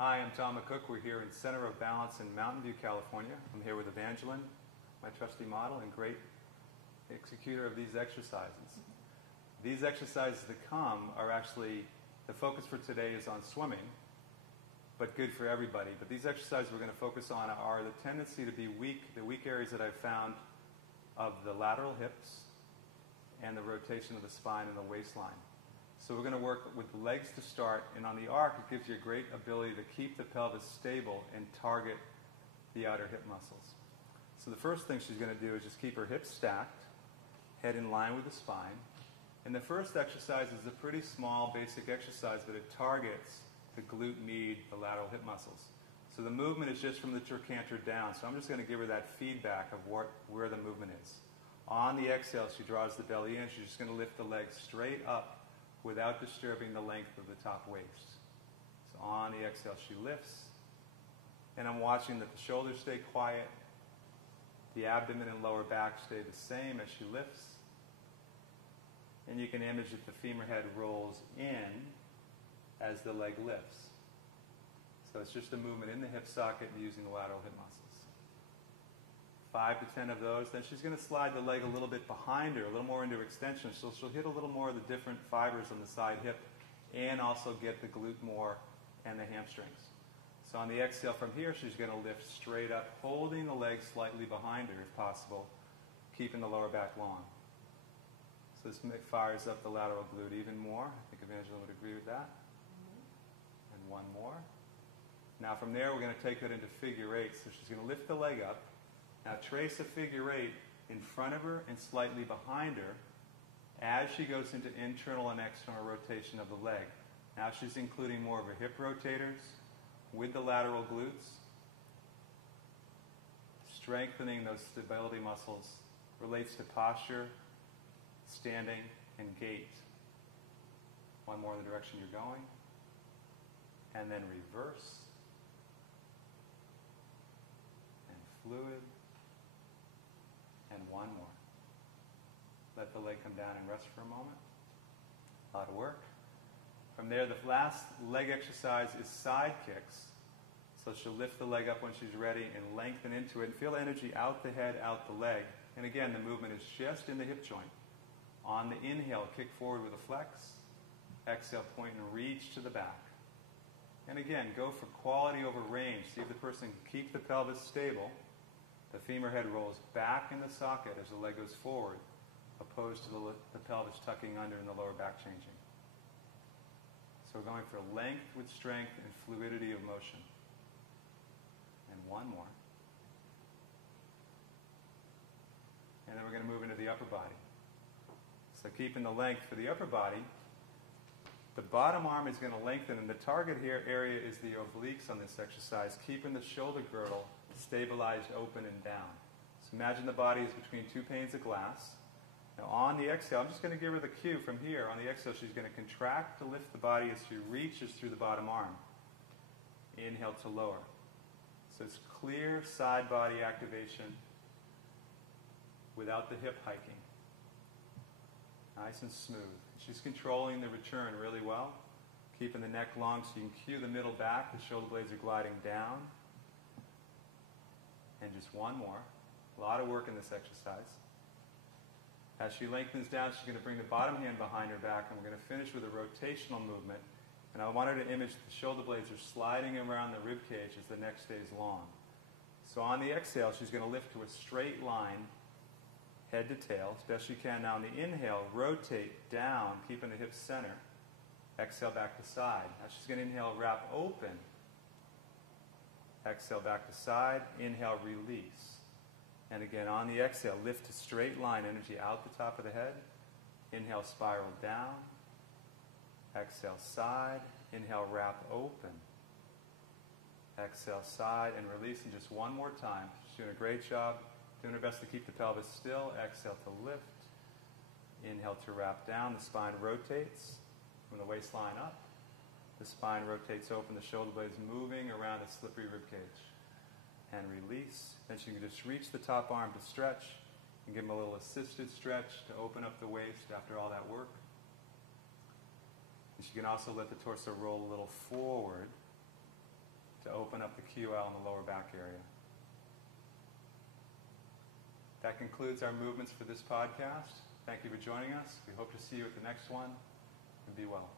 Hi, I'm Tom McCook. We're here in Center of Balance in Mountain View, California. I'm here with Evangeline, my trusty model and great executor of these exercises. These exercises to come are actually, the focus for today is on swimming, but good for everybody. But these exercises we're going to focus on are the tendency to be weak, the weak areas that I've found of the lateral hips and the rotation of the spine and the waistline. So we're going to work with the legs to start, and on the arc it gives you a great ability to keep the pelvis stable and target the outer hip muscles. So the first thing she's going to do is just keep her hips stacked, head in line with the spine. And the first exercise is a pretty small basic exercise, but it targets the glute med, the lateral hip muscles. So the movement is just from the trochanter down. So I'm just going to give her that feedback of where the movement is. On the exhale, she draws the belly in. She's just going to lift the legs straight up without disturbing the length of the top waist. So on the exhale, she lifts. And I'm watching that the shoulders stay quiet. The abdomen and lower back stay the same as she lifts. And you can image that the femur head rolls in as the leg lifts. So it's just a movement in the hip socket and using the lateral hip muscles. 5 to 10 of those. Then she's going to slide the leg a little bit behind her, a little more into extension. So she'll hit a little more of the different fibers on the side hip and also get the glute more and the hamstrings. So on the exhale from here, she's going to lift straight up, holding the leg slightly behind her if possible, keeping the lower back long. So this fires up the lateral glute even more. I think Evangeline would agree with that. And one more. Now from there, we're going to take that into figure 8. So she's going to lift the leg up. Now trace a figure 8 in front of her and slightly behind her as she goes into internal and external rotation of the leg. Now she's including more of her hip rotators with the lateral glutes, strengthening those stability muscles, relates to posture, standing, and gait. One more in the direction you're going. And then reverse. And fluid. And one more. Let the leg come down and rest for a moment. A lot of work. From there, the last leg exercise is side kicks. So she'll lift the leg up when she's ready and lengthen into it. And feel energy out the head, out the leg. And again, the movement is just in the hip joint. On the inhale, kick forward with a flex. Exhale, point and reach to the back. And again, go for quality over range. See if the person can keep the pelvis stable. The femur head rolls back in the socket as the leg goes forward, opposed to the pelvis tucking under and the lower back changing. So we're going for length with strength and fluidity of motion. And one more. And then we're going to move into the upper body. So keeping the length for the upper body, the bottom arm is going to lengthen, and the target here area is the obliques on this exercise, keeping the shoulder girdle stabilized, open, and down. So imagine the body is between two panes of glass. Now on the exhale, I'm just going to give her the cue from here. On the exhale, she's going to contract to lift the body as she reaches through the bottom arm. Inhale to lower. So it's clear side body activation without the hip hiking. Nice and smooth. She's controlling the return really well, keeping the neck long so you can cue the middle back. The shoulder blades are gliding down. And just one more. A lot of work in this exercise. As she lengthens down, she's going to bring the bottom hand behind her back, and we're going to finish with a rotational movement. And I want her to image the shoulder blades are sliding around the rib cage as the neck stays long. So on the exhale, she's going to lift to a straight line, head to tail, as best she can. Now on the inhale, rotate down, keeping the hips center. Exhale back to side. Now she's going to inhale, wrap open. Exhale back to side. Inhale, release. And again, on the exhale, lift to straight line, energy out the top of the head. Inhale, spiral down. Exhale, side. Inhale, wrap open. Exhale, side, and release. And just one more time. She's doing a great job. Doing her best to keep the pelvis still. Exhale to lift. Inhale to wrap down. The spine rotates from the waistline up. The spine rotates open. The shoulder blades moving around the slippery rib cage. And release. Then she can just reach the top arm to stretch and give them a little assisted stretch to open up the waist after all that work. And she can also let the torso roll a little forward to open up the QL in the lower back area. That concludes our movements for this podcast. Thank you for joining us. We hope to see you at the next one, and be well.